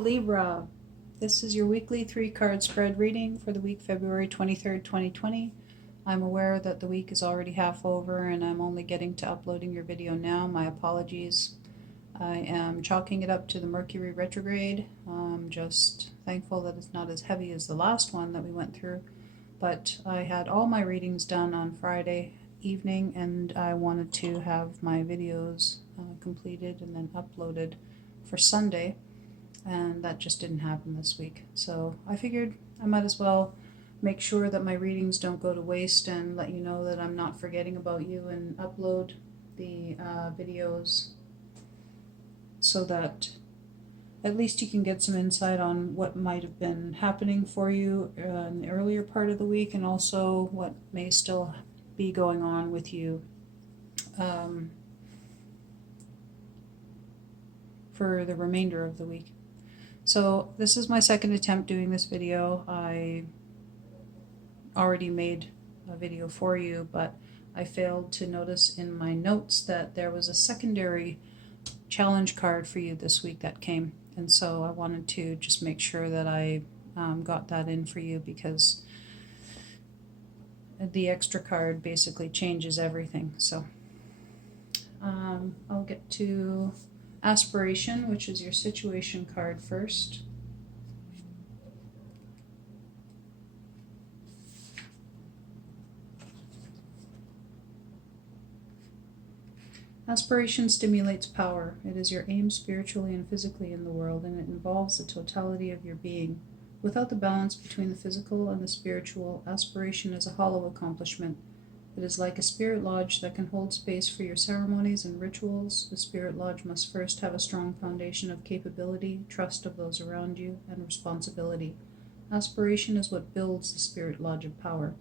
Libra. This is your weekly 3-card spread reading for the week February 23rd, 2020. I'm aware that the week is already half over and I'm only getting to uploading your video now. My apologies. I am chalking it up to the Mercury retrograde. I'm just thankful that it's not as heavy as the last one that we went through. But I had all my readings done on Friday evening and I wanted to have my videos completed and then uploaded for Sunday. And that just didn't happen this week. So I figured I might as well make sure that my readings don't go to waste and let you know that I'm not forgetting about you and upload the videos so that at least you can get some insight on what might have been happening for you in the earlier part of the week and also what may still be going on with you for the remainder of the week. So this is my second attempt doing this video. I already made a video for you, but I failed to notice in my notes that there was a secondary challenge card for you this week that came. And so I wanted to just make sure that I got that in for you because the extra card basically changes everything. So I'll get to Aspiration, which is your situation card first. Aspiration stimulates power. It is your aim spiritually and physically in the world, and it involves the totality of your being. Without the balance between the physical and the spiritual, aspiration is a hollow accomplishment. It is like a spirit lodge that can hold space for your ceremonies and rituals. The spirit lodge must first have a strong foundation of capability, trust of those around you, and responsibility. Aspiration is what builds the spirit lodge of power.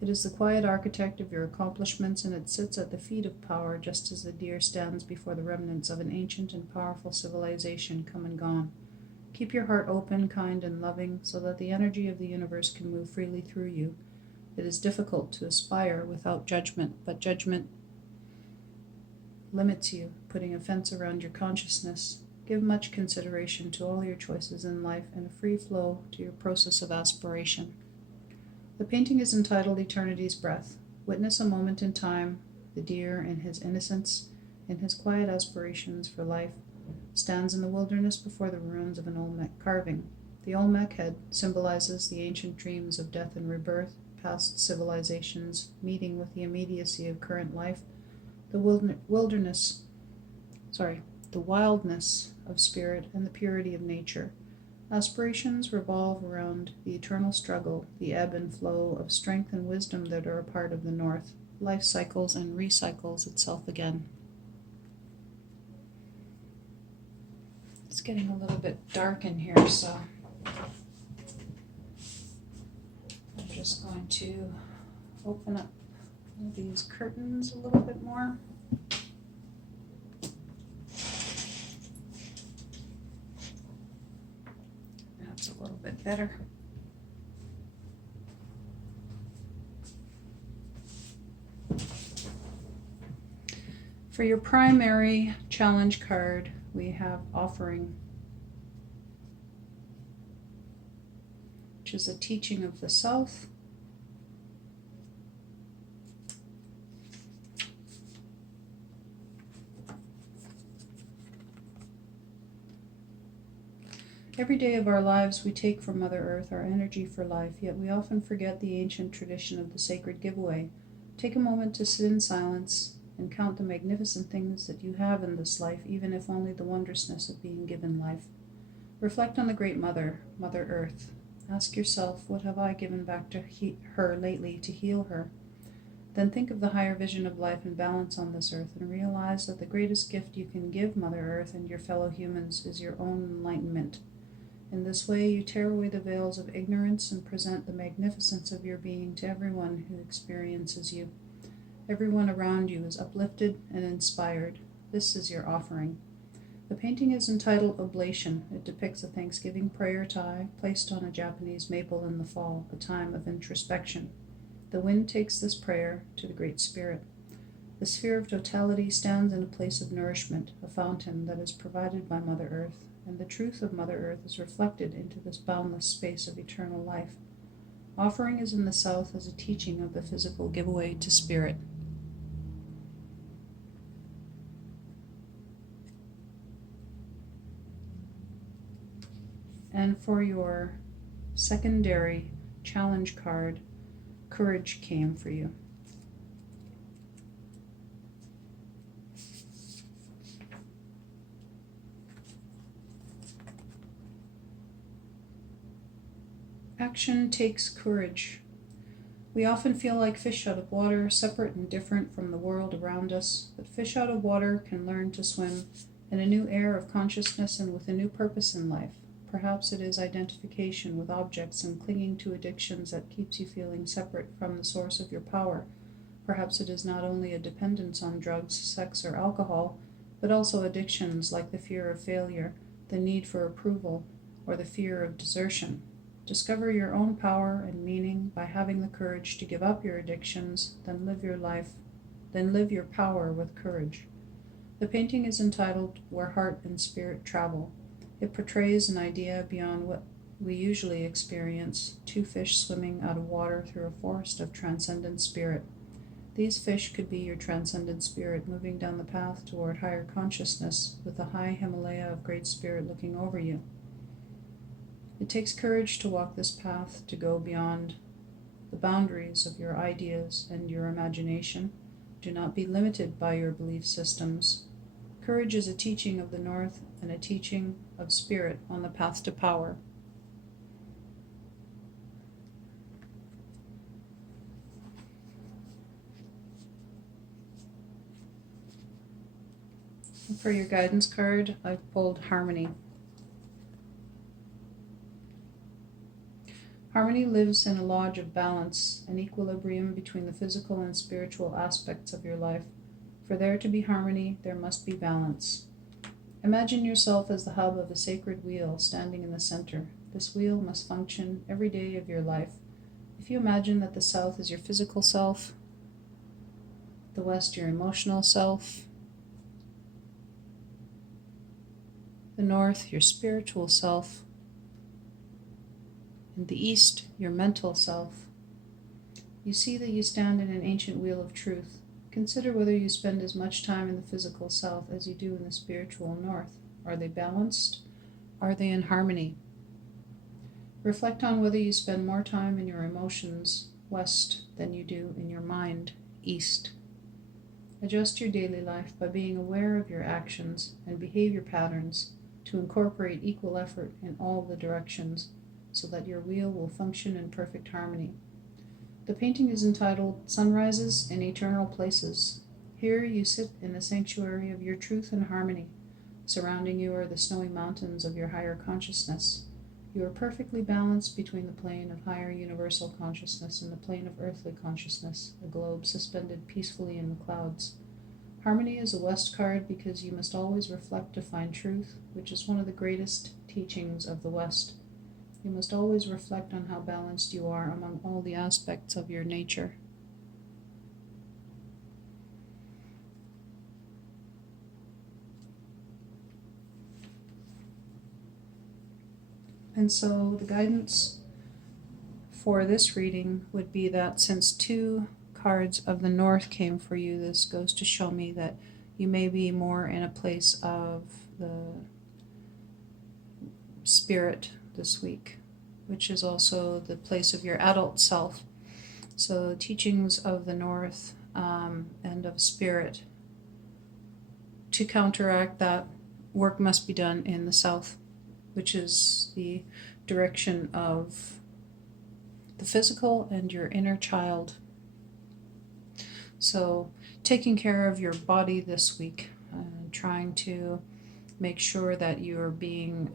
It is the quiet architect of your accomplishments, and it sits at the feet of power, just as the deer stands before the remnants of an ancient and powerful civilization come and gone. Keep your heart open, kind, and loving, so that the energy of the universe can move freely through you. It is difficult to aspire without judgment, but judgment limits you, putting a fence around your consciousness. Give much consideration to all your choices in life and a free flow to your process of aspiration. The painting is entitled Eternity's Breath. Witness a moment in time. The deer, in his innocence, in his quiet aspirations for life, stands in the wilderness before the ruins of an Olmec carving. The Olmec head symbolizes the ancient dreams of death and rebirth, past civilizations meeting with the immediacy of current life, the wildness of spirit, and the purity of nature. Aspirations revolve around the eternal struggle, the ebb and flow of strength and wisdom that are a part of the North. Life cycles and recycles itself again. It's getting a little bit dark in here, so I'm just going to open up these curtains a little bit more. That's a little bit better. For your primary challenge card, we have Offering, which is a teaching of the self. Every day of our lives we take from Mother Earth our energy for life, yet we often forget the ancient tradition of the sacred giveaway. Take a moment to sit in silence and count the magnificent things that you have in this life, even if only the wondrousness of being given life. Reflect on the great Mother, Mother Earth. Ask yourself, what have I given back to her lately to heal her? Then think of the higher vision of life and balance on this earth and realize that the greatest gift you can give Mother Earth and your fellow humans is your own enlightenment. In this way, you tear away the veils of ignorance and present the magnificence of your being to everyone who experiences you. Everyone around you is uplifted and inspired. This is your offering. The painting is entitled Oblation. It depicts a Thanksgiving prayer tie placed on a Japanese maple in the fall, a time of introspection. The wind takes this prayer to the Great Spirit. The sphere of totality stands in a place of nourishment, a fountain that is provided by Mother Earth. and the truth of Mother Earth is reflected into this boundless space of eternal life. Offering is in the south as a teaching of the physical giveaway to spirit. And for your secondary challenge card, courage came for you. Action takes courage. We often feel like fish out of water, separate and different from the world around us, but fish out of water can learn to swim in a new air of consciousness and with a new purpose in life. Perhaps it is identification with objects and clinging to addictions that keeps you feeling separate from the source of your power. Perhaps it is not only a dependence on drugs, sex, or alcohol, but also addictions like the fear of failure, the need for approval, or the fear of desertion. Discover your own power and meaning by having the courage to give up your addictions, then live your power with courage. The painting is entitled Where Heart and Spirit Travel. It portrays an idea beyond what we usually experience, two fish swimming out of water through a forest of transcendent spirit. These fish could be your transcendent spirit moving down the path toward higher consciousness with the high Himalaya of Great Spirit looking over you. It takes courage to walk this path, to go beyond the boundaries of your ideas and your imagination. Do not be limited by your belief systems. Courage is a teaching of the North and a teaching of spirit on the path to power. And for your guidance card, I've pulled Harmony. Harmony lives in a lodge of balance, an equilibrium between the physical and spiritual aspects of your life. For there to be harmony, there must be balance. Imagine yourself as the hub of a sacred wheel standing in the center. This wheel must function every day of your life. If you imagine that the south is your physical self, the west your emotional self, the north your spiritual self, and the east your mental self, you see that you stand in an ancient wheel of truth. Consider whether you spend as much time in the physical south as you do in the spiritual north. Are they balanced? Are they in harmony? Reflect on whether you spend more time in your emotions, west, than you do in your mind, east. Adjust your daily life by being aware of your actions and behavior patterns to incorporate equal effort in all the directions so that your wheel will function in perfect harmony. The painting is entitled Sunrises in Eternal Places. Here you sit in the sanctuary of your truth and harmony. Surrounding you are the snowy mountains of your higher consciousness. You are perfectly balanced between the plane of higher universal consciousness and the plane of earthly consciousness, a globe suspended peacefully in the clouds. Harmony is a West card because you must always reflect to find truth, which is one of the greatest teachings of the West. You must always reflect on how balanced you are among all the aspects of your nature. And so the guidance for this reading would be that since two cards of the North came for you, this goes to show me that you may be more in a place of the spirit this week, which is also the place of your adult self. So teachings of the North and of spirit. To counteract that, work must be done in the South, which is the direction of the physical and your inner child. So taking care of your body this week, trying to make sure that you're being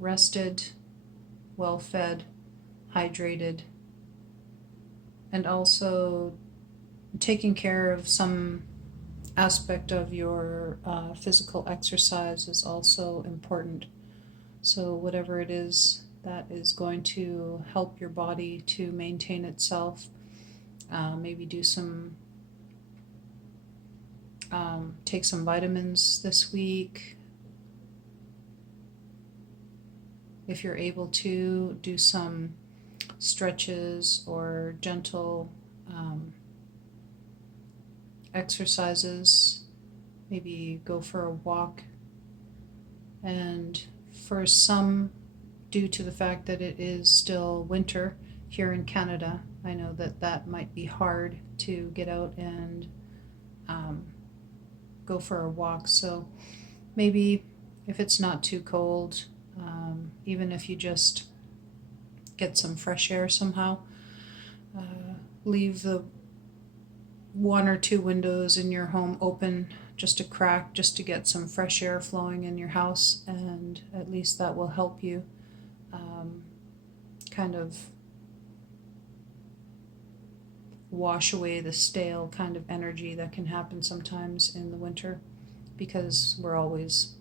rested, well fed, hydrated, and also taking care of some aspect of your physical exercise is also important. So whatever it is that is going to help your body to maintain itself, maybe do some take some vitamins this week, if you're able to, do some stretches or gentle exercises. Maybe go for a walk. And for some, due to the fact that it is still winter here in Canada, I know that that might be hard to get out and go for a walk. So maybe if it's not too cold, even if you just get some fresh air somehow, leave the one or two windows in your home open, just a crack, just to get some fresh air flowing in your house, and at least that will help you kind of wash away the stale kind of energy that can happen sometimes in the winter, because we're always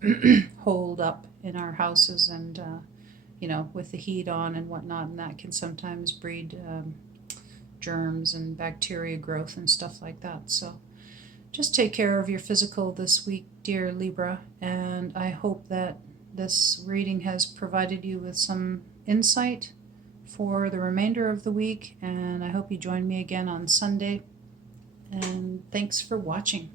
holed up in our houses and with the heat on and whatnot, and that can sometimes breed germs and bacteria growth and stuff like that. So just take care of your physical this week, dear Libra, and I hope that this reading has provided you with some insight for the remainder of the week, and I hope you join me again on Sunday, and thanks for watching.